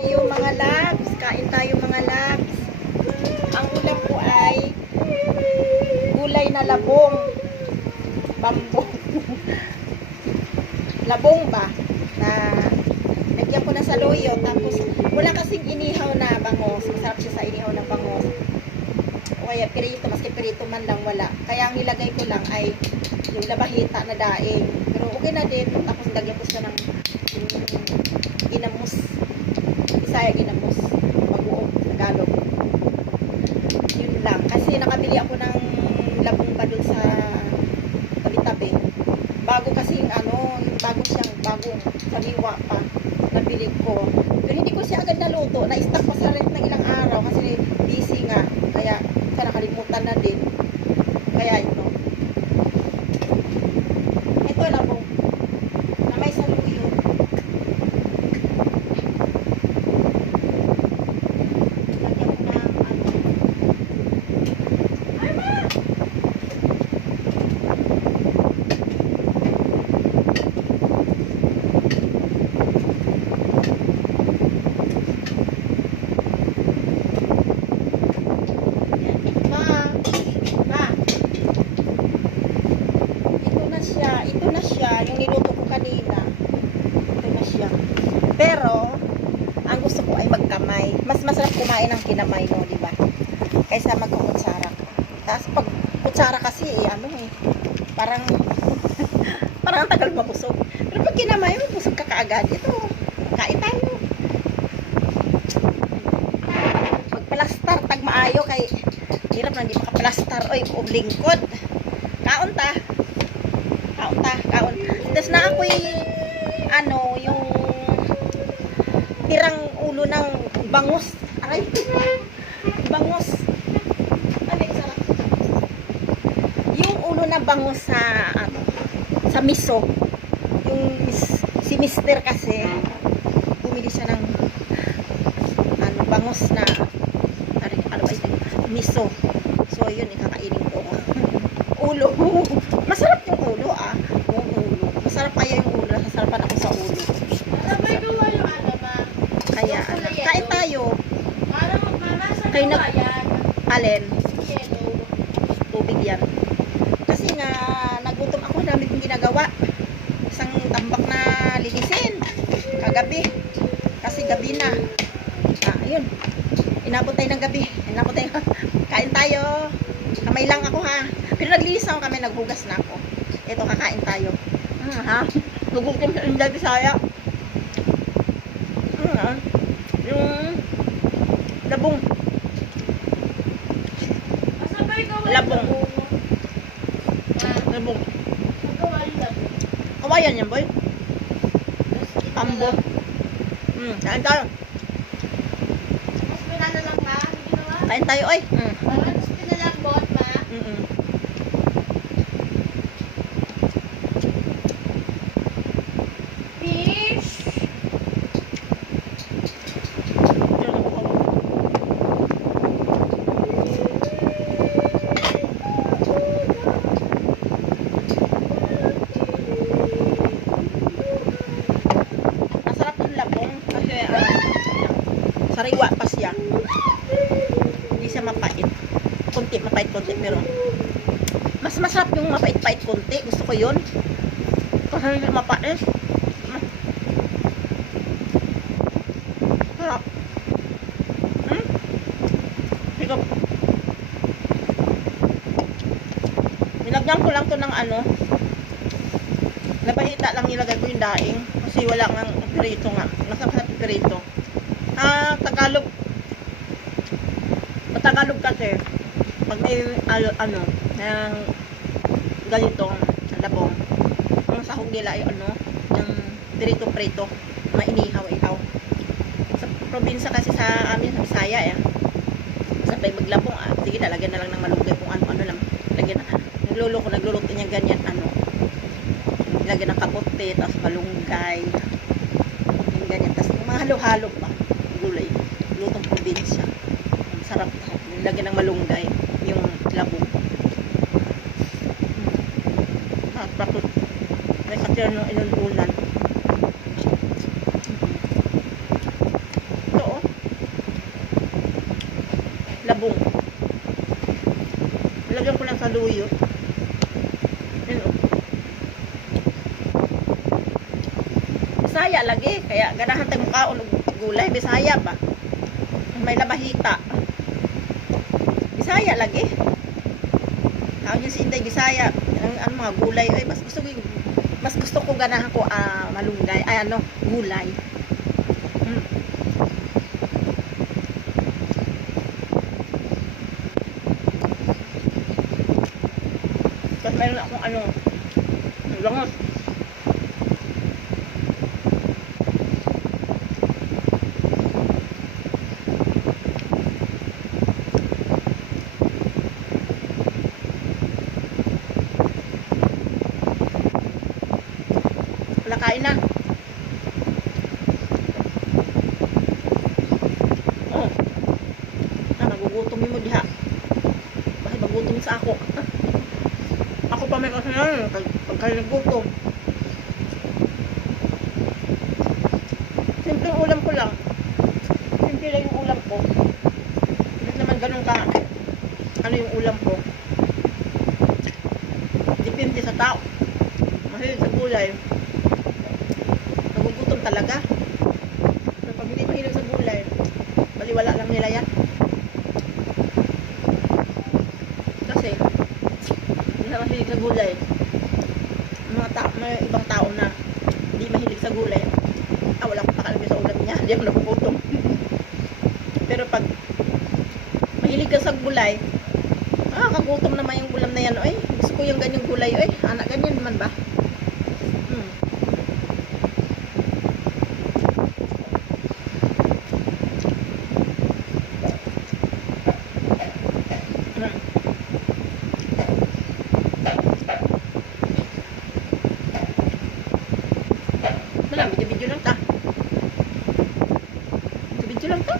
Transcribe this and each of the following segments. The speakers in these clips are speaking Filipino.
Yung mga labs, kain tayo mga labs. Ang ulam ko ay gulay na labong. Bambong. Labong ba? Na lagyan ko na sa loyo. Tapos wala kasing inihaw na bangos. Masarap siya sa inihaw ng bangos. O kaya pirito, maski pirito man lang wala. Kaya ang nilagay ko lang ay yung labahita na daing. Pero okay na din. Tapos lagyan ko siya ng ginamos. Bisaya ginamos. Bagoong Tagalog. Yun lang. Kasi nakabili ako ng labong ba dun sa tabi-tabi. Bago kasi yung bago siyang bagong sariwa pa. Nabili ko. Pero hindi ko siya agad naluto. Na-stack ko sa ref ng ilang araw kasi busy nga. Kaya nakalimutan na din. Kaya ito. Ito labong. Na may saluyo. Lagyan ko ng Ay ma! Ito na siya, yung niluto ko kanina. Ito na siya. Pero, ang gusto ko ay magkamay. Mas masarap kumain ng kinamay, no, di ba? Kaysa magkukutsara ka. Tapos pag kutsara kasi, parang parang ang tagal mabusog. Pero pag kinamay, mabusog ka kaagad. Ito, kain tayo. Magpalastar, tag maayo, kay hirap na hindi makapalastar. Oy, lingkod. Kaon ta. Kaon. Tapos na ako'y yung tirang ulo ng bangus. Aray, bangus. Sarap. Yung ulo ng bangus sa miso. Si Mister kasi bumili siya ng bangus na ano ba ito? Miso. So yun, ikakainin ko. Ulo. Masarap yung ulo yung ulo. Masarap kaya yung ulo. Nasarapan ako sa ulo. Kaya kain tayo. Kayo alin? Tubig yan. Kasi nga nagutom ako, dami kong ginagawa. Isang tambak na linisin kagabi. Kasi gabi na. Ayun. Inabot tayo ng gabi. Kain tayo. Kamay lang ako Pero naglinis ako kami, naghugas na ako. Ito, kakain tayo. Nagutom sa Inday Bisaya. Yung labong. Labong. Kawayan yan, boy. Ambo. Kain tayo. Kain tayo, oy. Sariwa pa siya. Hindi siya mapait. Mapait-konti. Pero mas masarap yung mapait-pait konti. Gusto ko yun. Kasi mapait. Sarap. Higap. Nilagyan ko lang to ng labahita lang nilagay ko yung daing. Kasi wala ng pirito nga. Masarap sa pirito. Tagalog kasi pag may ng ganito labong ang sahog nila ay yung pirito-prito mainihaw-ihaw sa probinsya kasi sa amin sa Bisaya sa maglabong sige na lagyan na lang ng malunggay kung ano lang lagyan na nagluluto niya ganyan lagyan ng kapote tapos malunggay yung ganyan tapos mga halo-halo pa gulay lutong probinsya sarap lagyan ng malunggay yung labong bakit may katira ng inundulan labong. Lagyan ko lang sa luyo. Yun, oh. Bisaya lagi, kaya ganahan tayo mukhaon og gulay, Bisaya ba? May labahita. Bisaya lagi. Tawag yung si Inday Bisaya, ang mga gulay ay mas gusto ko ganahan ko malunggay, ay ano, gulay. Tapos meron akong ano, langos. Wala kain na. Oh. Nagugutom mo diha. Bakit magutom sa ako? Ako pa may kasalanan pagka nagutom. Simple yung ulam ko lang. Simple lang yung ulam ko. Hindi naman ganun ka. Ano yung ulam ko? Depende sa tao. Mahilig sa gulay. Nagugutom talaga. Pero pag hindi mahilig sa gulay, baliwala lang nila yan. Kasi hindi na mahilig sa gulay. May ibang tao na hindi mahilig sa gulay. Wala akong pakalagay sa ulam niya. Hindi ako nagugutom. Pero pag mahilig ka sa gulay, kagutom naman yung ulam na yan. Oy, gusto ko yung ganyang gulay. Oy, anak, ganyan naman ba? Video lang ta. Video lang ta.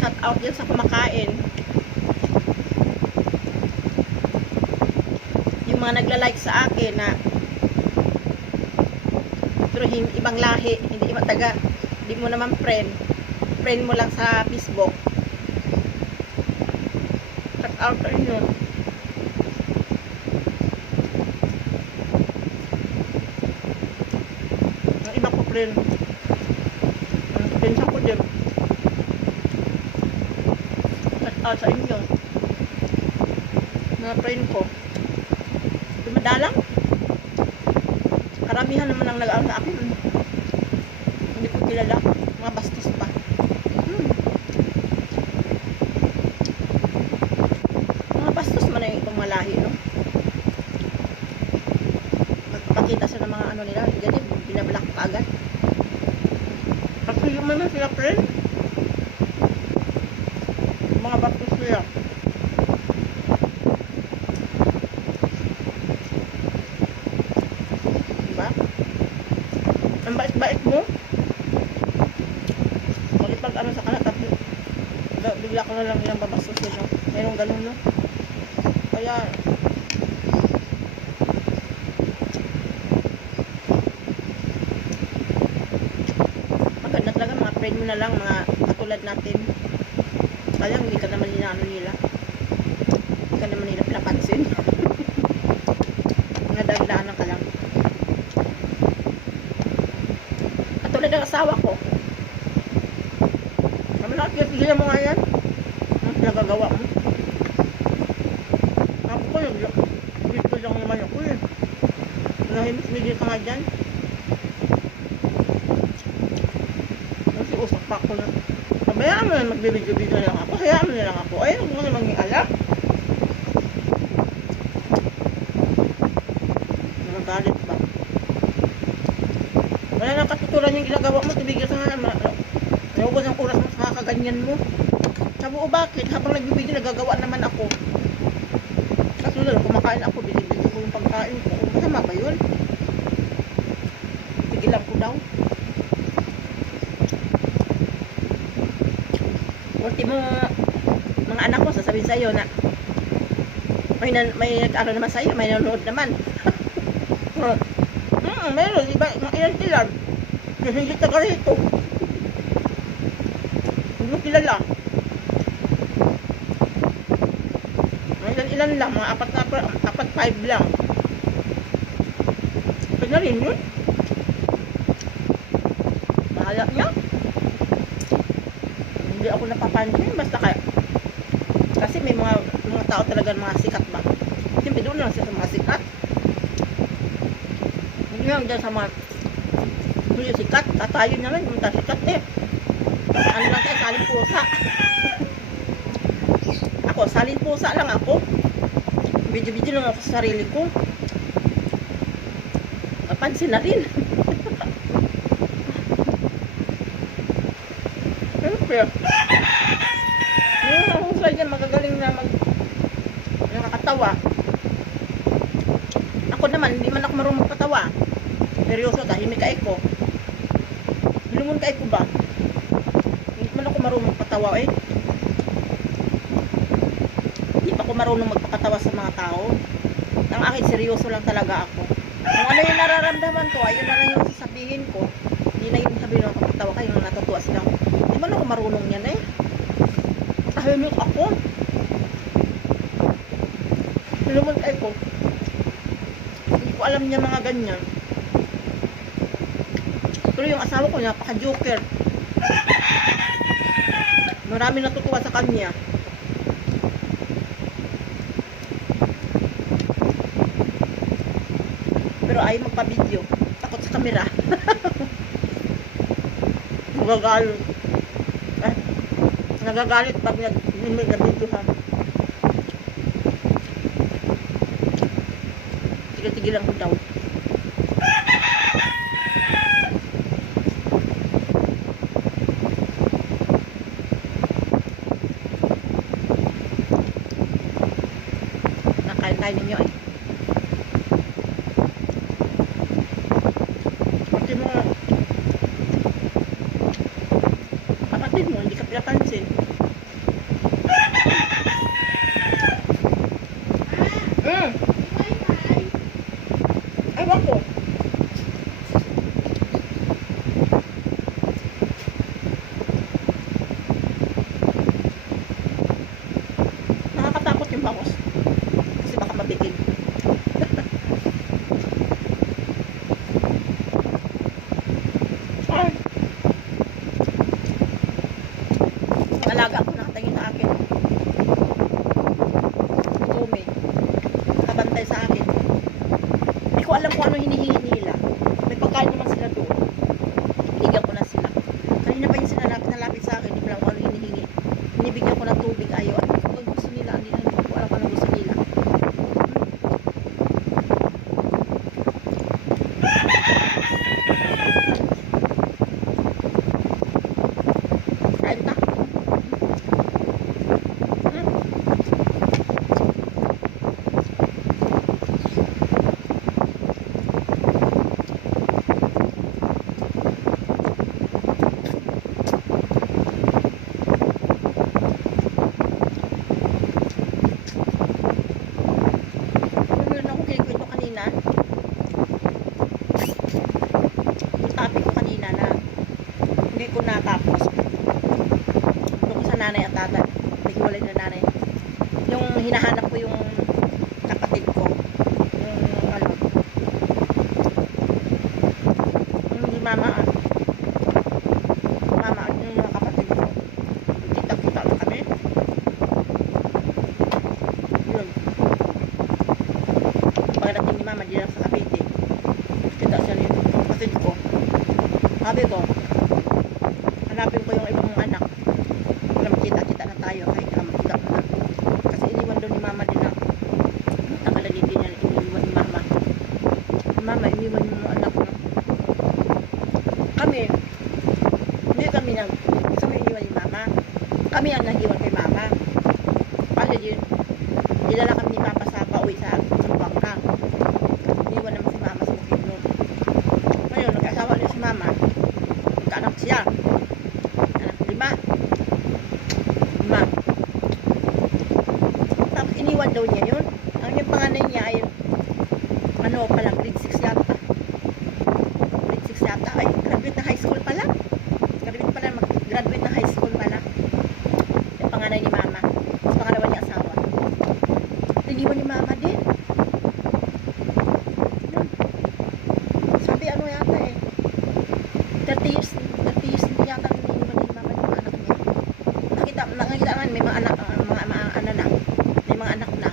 Shout out yan sa kumakain. Mga nagla-like sa akin na pero ibang lahi, hindi ibang taga, hindi mo naman friend mo lang sa Facebook. Check out sa inyo. Ang iba ko friend, pinsan ko din. Check out sa inyo, mga friend ko. Dumadalang. Karamihan naman ang nag-aaral sa akin. Hindi ko kilala. Mga bastos pa. Mga bastos man yung ibang malahi, no? Magpapakita sila ng mga ano nila. Ganyan, binabalak pa agad. Kasi yung naman sila friend. Mga bastos sila. Ang bait-bait mo. Makipag ano sa kanila, tapos bigla ko na lang ilang babasusin, no? Mayroong ganun, no? Kaya maganda talaga mga friend mo na lang, mga katulad natin. Kaya hindi ka naman inaano nila, hindi ka naman nila pinapansin. Nadagdaanan ka lang. Katulad ng asawa ko, kami nakikita mo nga yan, ang pinagagawa mo. Ako ko yung dito lang naman ako eh. Nahimik-migil ka nga dyan. Kasi usap pa ako na, pabayaan mo na magbibidyo-video na lang ako, hayaan mo na lang ako. Ay, huwag mo namang ialak. Nagagalit ba? Wala nang katuturan yung ginagawa mo, tibigil sa nga, naubos ang oras mo sa kakaganyan mo. Sabi ko, bakit? Habang nagbibideo, nagagawa naman ako. Kasi wala, kumakain ako, binibigyan ko yung pagkain ko. Masama ba yun? Tigilan ko daw. ultimo, mga anak mo, sasabihin sa'yo na, may nag-aaral naman sa'yo, may nanonood naman. Meron, iba, mga ilan-ilan. Hindi taga rito. Hindi mo kilala. Mga ilan-ilan lang, mga apat, 5 lang. Ito na rin yun. Mahala niya. Hindi ako napapansin, basta kaya. Kasi may mga tao talaga mga sikat ba. Siyempre doon lang siya sa mga sikat. Hindi lang dyan sa mga sikat. Tatayo naman yung sikat eh. Ano lang tayo, salin pusa. Ako, salin pusa lang ako. Video-video lang ako sa sarili ko. Napansin na rin. Siyempre. Yung husay dyan, magagaling na nakakatawa. Ako naman, hindi man ako marunong katawa. Seryoso, tahimik ka ko. Lumun ka ko ba? Hindi man ako marunong katawa eh. Hindi pa ako marunong magpakatawa sa mga tao. Ang akin, seryoso lang talaga ako. Kung ano yung nararamdaman ko, ayun na lang yung sasabihin ko. Hindi na yung sabihin ng kapatawa kayo nang natutuwa silang. Hindi man ako marunong yan eh. Tahimik ako. Lumun ka ko. Hindi ko alam niya mga ganyan. Pero yung asawa ko, napaka-joker. Marami natutuwa sa kanya. Pero ayaw magpa-video. Takot sa kamera. Magagalit. Nagagalit pag nag-video ha. Tigil-tigilan ko daw. Nakain ninyo eh. Pati mo kapatid mo, hindi ka pinapansin. Ewan ko. Nakakatakot yung bangos. Kasi baka mabitin. Ay. Alaga ako nakatingin sa akin. Tumi. Nakabantay sa akin. Hindi ko alam kung ano hinihingi nila. May pagkain naman sila doon. Binigyan ko na sila. Kanina pa yung nalapit sa akin. Hindi ko alam kung ano hinihingi. Binibigyan ko ng tubig. Ayaw. Ano kung gusto nila? Hindi ko alam kung ano gusto nila. Kain ta. Topic ko kanina na hindi ko natapos. Doon ko sa nanay at tatay. Naghiwalay na nanay. Yung hinahanap ko yung kapatid ko. Yung ano. Yung mama Mama at yung mga kapatid ko. Kita-kita na kami. Yun. Pagdating ni mama, di lang sa Cavite. Kita siya yung kapatid ko. Sabi ko, hanapin ko yung ibang anak para makita-kita na tayo kahit makita ko na. Kasi iniwan doon ni mama din na tagalan din niya iniwan ni mama. Mama, iniwan yung anak mo. Kami, hindi kami iniwan ni mama. Kami ang nag-iwan kay mama. Kasi dinala kami ni papa sa pauwi sa Bangka. Iniwan naman si mama sa Bukidnon. Ngayon, nag-asawa din si mama. Anak siya. Anak 5. ano pala, grade 6 yata. Grade 6 yata. Ay, graduate na high school pala. Graduate na high school pala. Yung panganay ni mama. Tapos pangalawa niya asawa. Iniwan ni mama din. Sabi ano yata eh. 30 years din yata iniwan ni mama yung anak niya. Nakita nga may mga anak, may mga anak na.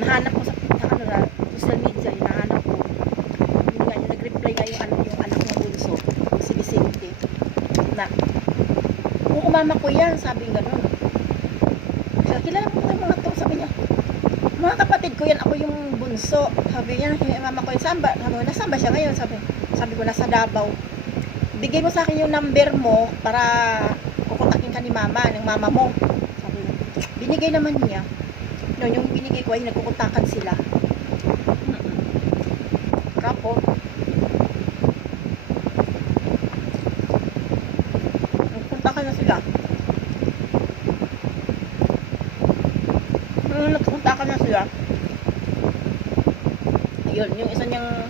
Nahanap ko sa social media, nahanap ko. Hindi nga niya nag-reply nga yung anak ng bunso, si Vicente. Na, kung mama ko yan, sabi nga gano'n. Kaya kilala ko ng mga to, sabi niya. Mga kapatid ko yan, ako yung bunso. Sabi niya, mama ko yung samba. Sabi ko, nasaan ba siya ngayon? Sabi ko, nasa Davao. Bigay mo sa akin yung number mo para kukontakin ka ni mama, ng mama mo. Sabi niya, binigay naman niya. Noon, yung binigay ko ay nagkukontakan sila. Kapo. Nagkukontakan na sila. Nagkukontakan na sila. Yun, yung isa niyang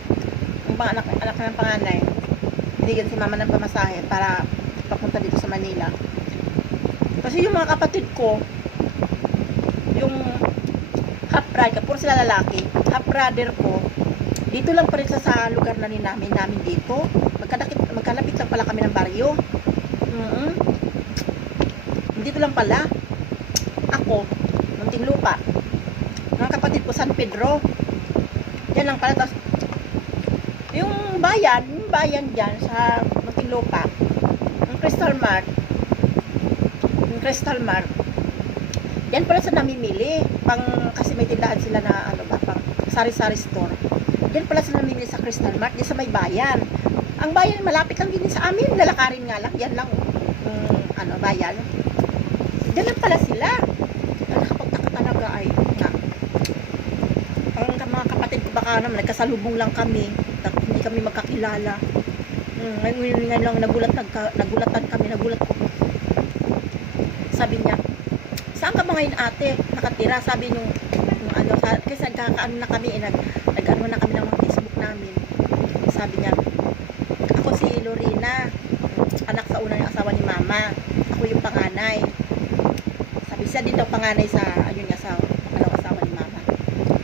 anak ng panganay, binigyan si mama ng pamasahe para papunta dito sa Manila. Kasi yung mga kapatid ko, yung half brother, puro sila lalaki, half brother ko, dito lang pa rin sa lugar na namin dito. Magkalapit lang pala kami ng baryo. Dito lang pala. Ako, Muntinlupa. Mga kapatid ko, San Pedro. Yan lang pala. Tapos, yung bayan dyan sa Muntinlupa, yung Crystal Mart, yan pala sa namimili. Kasi may tindahan sila na pang sari-sari store. Yan pala sa namimili sa Crystal Mart, yan sa may bayan. Ang bayan malapit lang din sa amin, lalakarin nga lang, yan lang bayan. Yan lang pala sila. Nakapagtaka talaga ay ang mga kapatid ko baka naman nagkasalubong lang kami, hindi kami magkakilala. Ngayon lang nagulat ko. Sabi niya, saan ka ba ngayon ate nakatira? Sabi nung kasi nagkakaano na kami, nag-ano na kami ng mga Facebook namin. Sabi niya, ako si Lorena, anak sa unang asawa ni mama, ako yung panganay. Sabi siya din daw panganay sa asawa ni mama.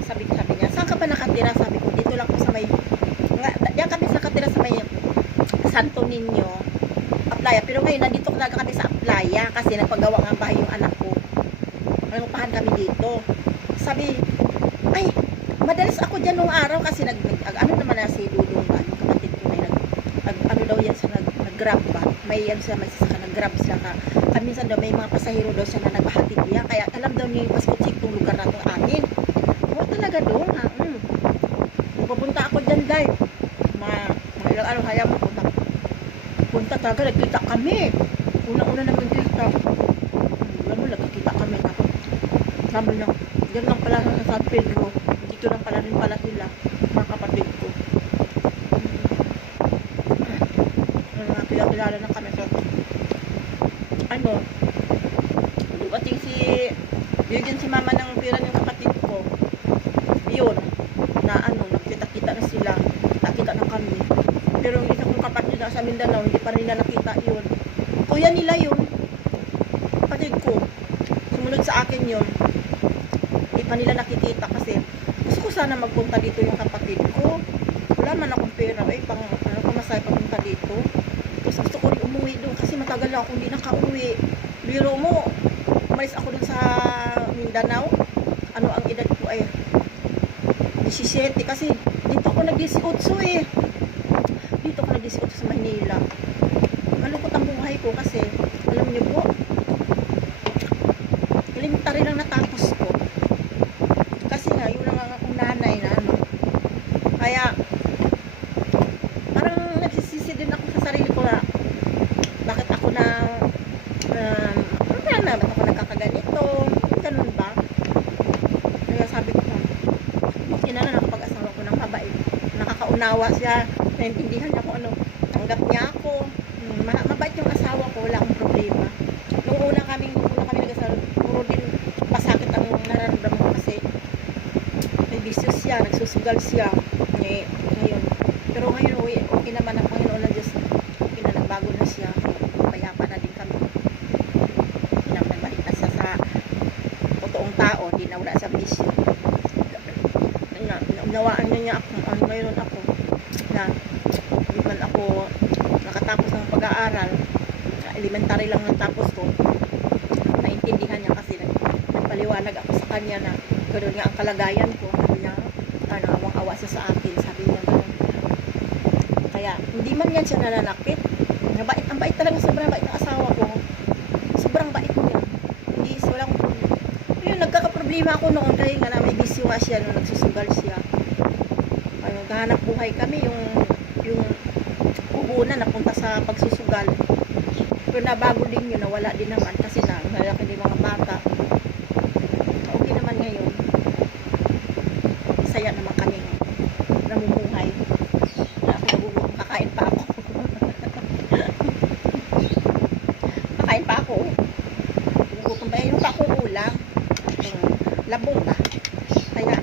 Sabi niya, saan ka ba nakatira? Sabi ko, dito lang po sa may diyan kami nakatira sa may Santo Niño Aplaya, pero ngayon nandito talaga kami sa Aplaya kasi nagpagawa nga bahay yung anak ko. Nangupahan kami dito. Sabi, ay, madalas ako dyan nung araw kasi ano naman na si Dudong ba, yung kapatid ko may ano daw yan siya nag-grab ba, may yan siya, may sasaka nag-grab sila minsan daw may mga pasahero daw siya na nagbahatid niya, kaya alam daw niya yung paskutsikong itong lugar na itong amin. Oo talaga doon ha. Pupunta ako dyan dahil mga ilang araw hayang punta talaga, nagkita kami. Una-una naman kita. Alam mo, nagkita kami. Sabi niya, dyan lang pala sa San Pedro. Dito lang pala rin pala sila, mga kapatid ko. Kilala na kami. So, dumating bigyan si mama ng pera ng kapatid ko. Yun, na nakita-kita na sila. Nakita na kami. Pero yung isa kong kapatid na sa Mindanao, hindi pa rin nila nakita yun. Kuya nila yun. Kapatid ko. Sumunod sa akin yun. Hindi pa nila nakikita kasi gusto ko sana magpunta dito yung kapatid ko. Wala man akong pera. Pamasahe papunta dito. Tapos gusto ko rin umuwi doon kasi matagal na ako hindi nakauwi. Biro mo, umalis ako doon sa Mindanao. Ang edad ko ay 17 kasi dito ako nag-18 eh. Dito ako nag-18 sa Manila. Malungkot ang buhay ko kasi alam niyo po, elementary lang natapos ko. Kasi nga, yun lang akong nanay na Kaya, parang nagsisisi din ako sa sarili ko na bakit ako ba't ako nagkakaganito? Ganun ba? Kaya sabi ko, buti na nakapag-asawa ko ng mabait. Nakakaunawa siya, naintindihan niya kung tanggap niya ako. Mabait yung asawa ko, wala akong problema. Nung una kami nag-asawa, puro din pasakit ang nararamdaman ko kasi bisyo siya, nagsusugal siya. Ngayon. Pero ngayon, okay naman ang Panginoon ng Diyos. Okay na, nagbago na siya. Payapa na din kami. Nagbalik na siya sa totoong tao, di na wala sa bisyo. Unawaan niya ako, ano ngayon ako, na hindi man ako nakatapos ng pag-aaral, elementary lang natapos ko. Naintindihan niya kasi nagpaliwanag ako sa kanya na gano'n nga ang kalagayan ko. Sabi niya, awang-awa siya sa akin, sabi niya gano'n. Kaya hindi man yan siya nananakit. Ang bait talaga, sobrang bait ng asawa ko. Sobrang bait niya. Hindi, walang yun, nagkakaproblema ako noon kasi nga na may bisyo nga siya nung nagsusugal siya. Naghahanap buhay kami, yung puhunan napunta sa pagsusugal. Pero nabago din yun, nawala din naman kasi nalaki din mga bata. Okay naman ngayon. Saya naman kami namumuhay. Na ako nagugutom, kakain pa ako. Kakain pa ako. Nagugutom pa yung pakuulang. Labong ba? Kaya,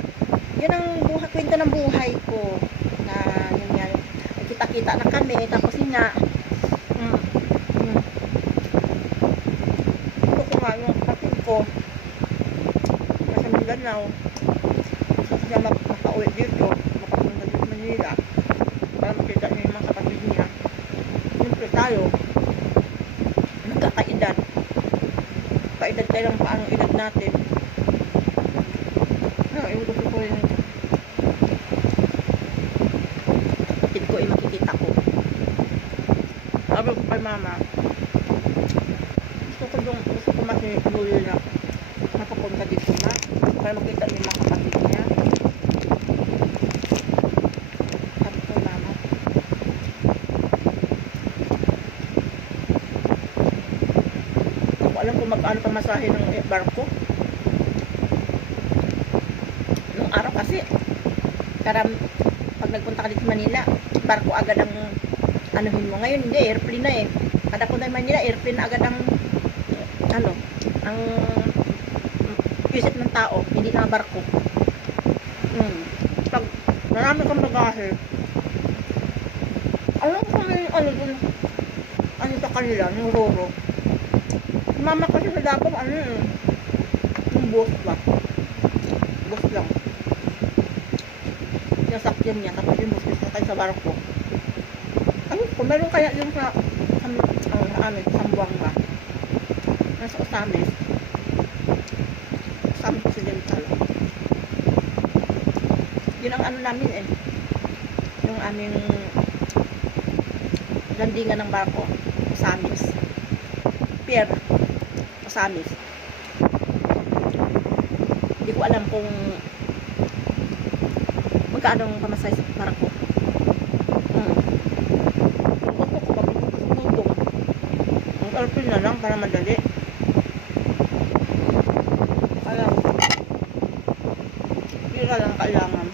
yun ang kwento ng buhay ko. Na, yun yan. Kita-kita na kami. Tapos yun nga, ito ko nga yung kapatid ko. Nasa Mindanao. Gusto siya makauwi dito. Makapunta dito Manila. Para makita niya yung mga kapatid niya. Siyempre tayo, nagkakaedad. Kaedad tayo lang paanong edad natin. Yung gusto ko rin kapatid ko ay makikita ko. Sabi ko kay mama, gusto ko masinuloy na makapunta dito na para makita niyo mga kapatid niya. Sabi ko mama, kung alam ko magkano pamasahe ng barko. Araw kasi pag nagpunta ka dito Manila, barko agad ang anuhin mo. Ngayon hindi, airplane na eh. Kada punta Manila, airplane na agad ang ang visit ng tao, hindi na barko. Pag marami kang bagahe, alam ko may dun sa kanila, yung Roro. Mama kasi sa Davao, yung bus ba? Bus lang. Sasakyan niya, tapos yung bus na tayo sa barko. Kung meron kaya yung sa Sambuanga, nasa Osamis Occidental. Yun ang namin eh. Yung aming landingan ng barko, Osamis. Pier, Osamis. Hindi ko alam kung magkano ang pamasahe sa barko. Ang airplane na lang para madali. Alam, pira lang kailangan.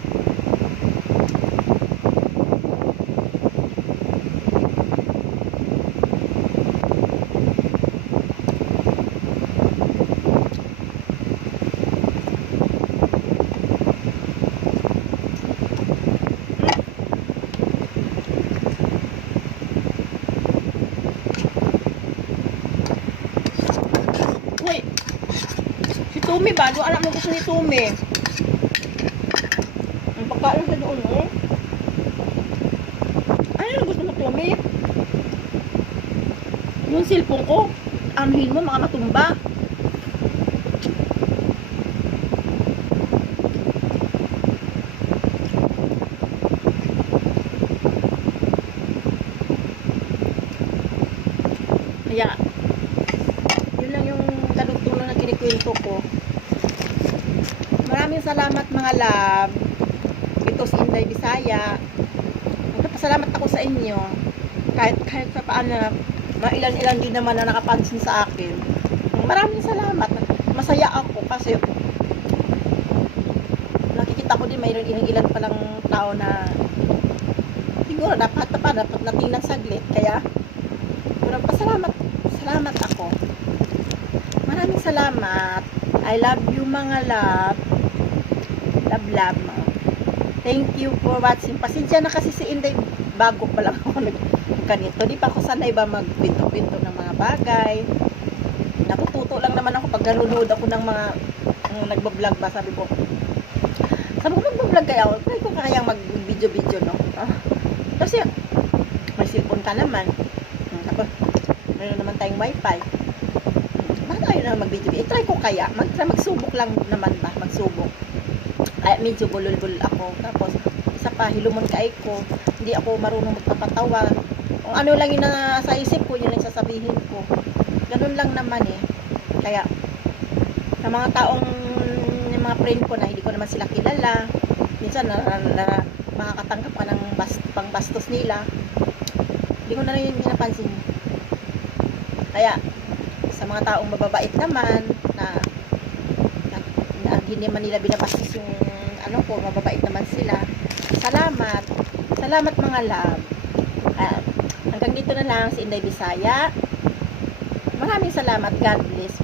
Tumi ba? Doon alam mo gusto ni Tumi. Ang pagkain sa doon, oh. Ano gusto mo, Tumi? Yung cellphone ko, anuhin mo, mga matumba. Kaya, yun lang yung kadugtungan na kinikwento ko. Maraming salamat mga love. Ito si Inday Bisaya. Nagpapasalamat ako sa inyo. Kahit sa paano, mailan-ilan din naman na nakapansin sa akin. Maraming salamat. Masaya ako kasi nakikita ko din mayroon ilang palang tao na siguro dapat natingnan saglit. Kaya salamat ako. Maraming salamat. I love you mga love. Love vlog mo. Thank you for watching. Pasensya na kasi si Inday, bago pa lang ako ganito. Di pa ako sanay ba magpinto-pinto ng mga bagay. Natututo lang naman ako pag nanonood ako ng mga nagbablog ba, sabi ko magbablog kaya ako, try ko kaya mag-video-video, no? Kasi may cellphone ka naman, tapos mayroon naman tayong wifi, bakit tayo na mag-video, try ko kaya magsubok lang naman ba, magsubok. Ay, medyo bulol-bulol ako, tapos isa pa, hilumon kay ko, hindi ako marunong magpapatawa, kung ano lang yung nasa isip ko, yun ang sasabihin ko, ganun lang naman eh. Kaya sa mga taong yung mga friend ko na hindi ko naman sila kilala, minsan makakatanggap ka ng pangbastos nila, hindi ko na rin pinapansin. Kaya sa mga taong mababait naman na hindi man nila binabastos yung ano ko, mababait naman sila, salamat mga love. Hanggang dito na lang si Inday Bisaya. Maraming salamat. God bless.